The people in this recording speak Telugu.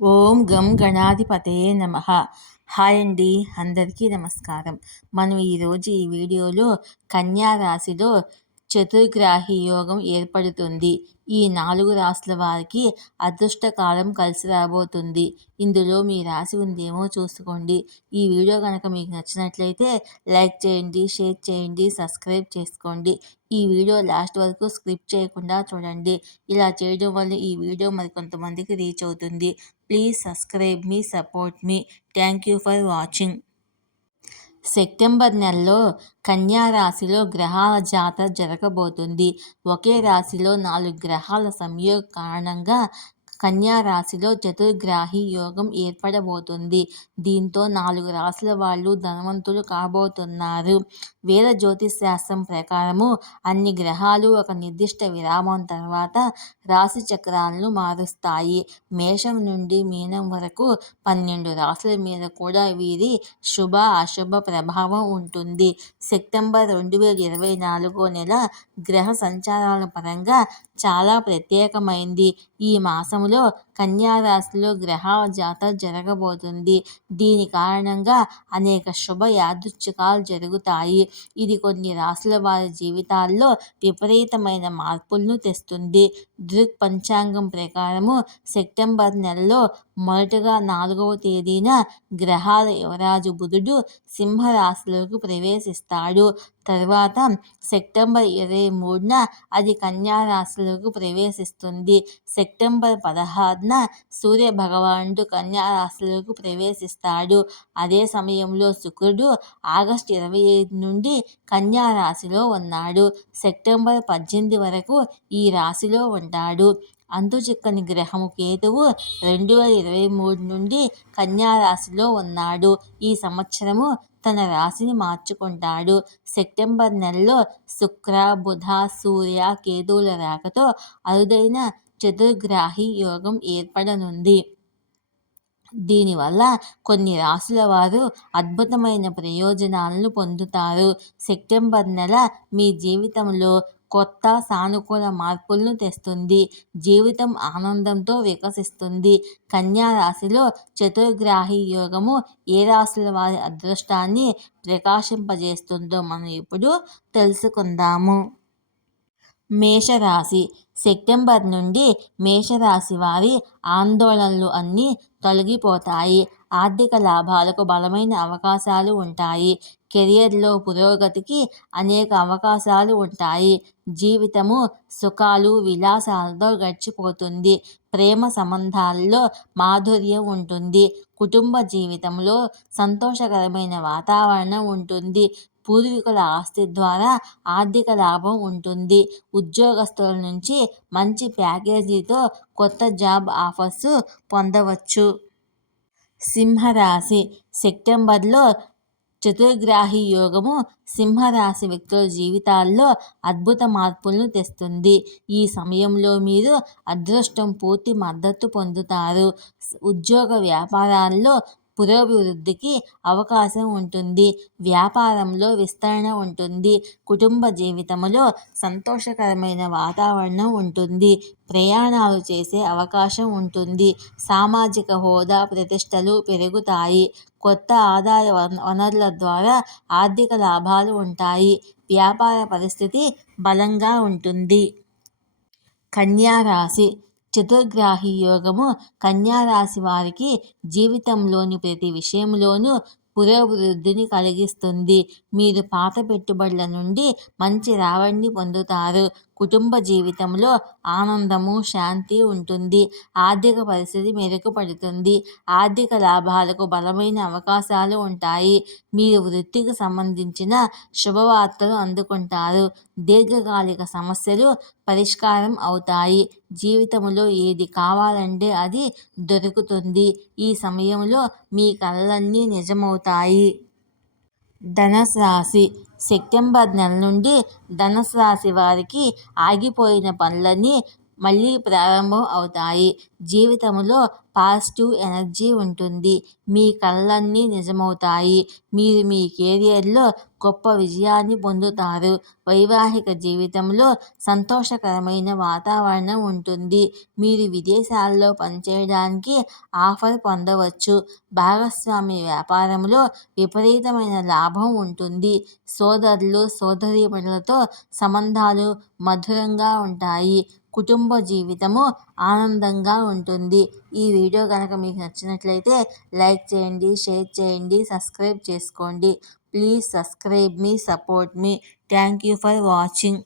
ఓం గం గణాధిపతే నమ. హాయ్ అండి అందరికీ నమస్కారం. మనం ఈరోజు ఈ వీడియోలో కన్యా రాశిలో చతుర్గ్రాహి యోగం ఏర్పడుతుంది. ఈ నాలుగు రాసుల వారికి అదృష్టకాలం కలిసి రాబోతుంది. ఇందులో మీ రాశి ఉందేమో చూసుకోండి. ఈ వీడియో కనుక మీకు నచ్చినట్లయితే లైక్ చేయండి షేర్ చేయండి సబ్స్క్రైబ్ చేసుకోండి. ఈ వీడియో లాస్ట్ వరకు స్క్రిప్ట్ చేయకుండా చూడండి. ఇలా చేయడం వల్ల ఈ వీడియో మరికొంతమందికి రీచ్ అవుతుంది. ప్లీజ్ సబ్స్క్రైబ్ మీ support me. Thank you for watching. September నెలలో కన్యా రాశిలో గ్రహాల జాతర జరగబోతుంది. ఒకే రాశిలో నాలుగు గ్రహాల సంయోగ కారణంగా కన్యా రాశిలో చతుర్గ్రాహి యోగం ఏర్పడబోతుంది. దీంతో నాలుగు రాశుల వాళ్ళు ధనవంతులు కాబోతున్నారు. వేద జ్యోతిష్ శాస్త్రం ప్రకారము అన్ని గ్రహాలు ఒక నిర్దిష్ట విరామం తర్వాత రాశి చక్రాలను మారుస్తాయి. మేషం నుండి మీనం వరకు పన్నెండు రాశుల మీద కూడా వీరి శుభ అశుభ ప్రభావం ఉంటుంది. సెప్టెంబర్ రెండు వేల ఇరవై నాలుగో నెల గ్రహ సంచారాల పరంగా చాలా ప్రత్యేకమైంది. ఈ మాసంలో కన్యారాశిలో గ్రహ జాతర జరగబోతుంది. దీని కారణంగా అనేక శుభ యాదృచ్ఛికాలు జరుగుతాయి. ఇది కొన్ని రాశుల వారి జీవితాల్లో విపరీతమైన మార్పులను తెస్తుంది. దృక్ పంచాంగం ప్రకారము సెప్టెంబర్ నెలలో మొదటగా నాలుగవ తేదీన గ్రహాల యువరాజు బుధుడు సింహరాశిలోకి ప్రవేశిస్తాడు. తర్వాత సెప్టెంబర్ ఇరవై మూడున అది కన్యా రాశిలోకి ప్రవేశిస్తుంది. సెప్టెంబర్ పదహారున సూర్య భగవానుడు కన్యా రాశిలోకి ప్రవేశిస్తాడు. అదే సమయంలో శుక్రుడు ఆగస్టు ఇరవై ఐదు నుండి కన్యా రాశిలో ఉన్నాడు. సెప్టెంబర్ పద్దెనిమిది వరకు ఈ రాశిలో ఉంటాడు. చిక్కని గ్రహము కేతువు రెండు వేల ఇరవై మూడు నుండి కన్యా రాశిలో ఉన్నాడు. ఈ సంవత్సరము తన రాశిని మార్చుకుంటాడు. సెప్టెంబర్ నెలలో శుక్ర బుధ సూర్య కేతువుల రాకతో అరుదైన చతుర్గ్రాహి యోగం ఏర్పడనుంది. దీనివల్ల కొన్ని రాసుల వారు అద్భుతమైన ప్రయోజనాలను పొందుతారు. సెప్టెంబర్ నెల మీ జీవితంలో కొత్త సానుకూల మార్పులను తెస్తుంది. జీవితం ఆనందంతో వికసిస్తుంది. కన్యా రాశిలో చతుర్గ్రాహి యోగము ఏ రాశుల వారి అదృష్టాన్ని ప్రకాశింపజేస్తుందో మనం ఇప్పుడు తెలుసుకుందాము. మేషరాశి. సెప్టెంబర్ నుండి మేషరాశి వారి ఆందోళనలు అన్నీ తొలగిపోతాయి. ఆర్థిక లాభాలకు బలమైన అవకాశాలు ఉంటాయి. కెరియర్లో పురోగతికి అనేక అవకాశాలు ఉంటాయి. జీవితము సుఖాలు విలాసాలతో గడిచిపోతుంది. ప్రేమ సంబంధాల్లో మాధుర్యం ఉంటుంది. కుటుంబ జీవితంలో సంతోషకరమైన వాతావరణం ఉంటుంది. పూర్వీకుల ఆస్తి ద్వారా ఆర్థిక లాభం ఉంటుంది. ఉద్యోగస్తుల నుంచి మంచి ప్యాకేజీతో కొత్త జాబ్ ఆఫర్స్ పొందవచ్చు. సింహరాశి. సెప్టెంబర్లో చతుర్గ్రాహి యోగము సింహరాశి వ్యక్తుల జీవితాల్లో అద్భుత మార్పులను తెస్తుంది. ఈ సమయంలో మీరు అదృష్టం పూర్తి మద్దతు పొందుతారు. ఉద్యోగ వ్యాపారాల్లో పురోభివృద్ధికి అవకాశం ఉంటుంది. వ్యాపారంలో విస్తరణ ఉంటుంది. కుటుంబ జీవితంలో సంతోషకరమైన వాతావరణం ఉంటుంది. ప్రయాణాలు చేసే అవకాశం ఉంటుంది. సామాజిక హోదా ప్రతిష్టలు పెరుగుతాయి. కొత్త ఆదాయ వనరుల ద్వారా ఆర్థిక లాభాలు ఉంటాయి. వ్యాపార పరిస్థితి బలంగా ఉంటుంది. కన్యా రాశి చతుర్గ్రాహి యోగము కన్యారాశి వారికి జీవితంలోని ప్రతి విషయంలోనూ పురోభివృద్ధిని కలిగిస్తుంది. మీరు పాత పెట్టుబడుల నుండి మంచి రాబడిని పొందుతారు. కుటుంబ జీవితంలో ఆనందము శాంతి ఉంటుంది. ఆర్థిక పరిస్థితి మెరుగుపడుతుంది ఆర్థిక లాభాలకు బలమైన అవకాశాలు ఉంటాయి. మీరు వృత్తికి సంబంధించిన శుభవార్తలు అందుకుంటారు. దీర్ఘకాలిక సమస్యలు పరిష్కారం అవుతాయి. జీవితంలో ఏది కావాలంటే అది దొరుకుతుంది. ఈ సమయంలో మీ కళలన్నీ నిజమవుతాయి. ధనస్రాశి. సెప్టెంబర్ నెల నుండి ధనుసు రాశి వారికి ఆగిపోయిన పనులన్నీ మళ్ళీ ప్రారంభం అవుతాయి. జీవితంలో పాజిటివ్ ఎనర్జీ ఉంటుంది. మీ కళ్ళన్నీ నిజమవుతాయి. మీరు మీ కెరియర్లో గొప్ప విజయాన్ని పొందుతారు. వైవాహిక జీవితంలో సంతోషకరమైన వాతావరణం ఉంటుంది. మీరు విదేశాల్లో పనిచేయడానికి ఆఫర్ పొందవచ్చు. భాగస్వామి వ్యాపారంలో విపరీతమైన లాభం ఉంటుంది. సోదరులు సోదరీమణులతో సంబంధాలు మధురంగా ఉంటాయి. కుటుంబ జీవితము ఆనందంగా ఉంటుంది. ఈ వీడియో కనుక మీకు నచ్చినట్లయితే లైక్ చేయండి షేర్ చేయండి సబ్స్క్రైబ్ చేసుకోండి. ప్లీజ్ సబ్స్క్రైబ్ మీ support me. Thank you for watching.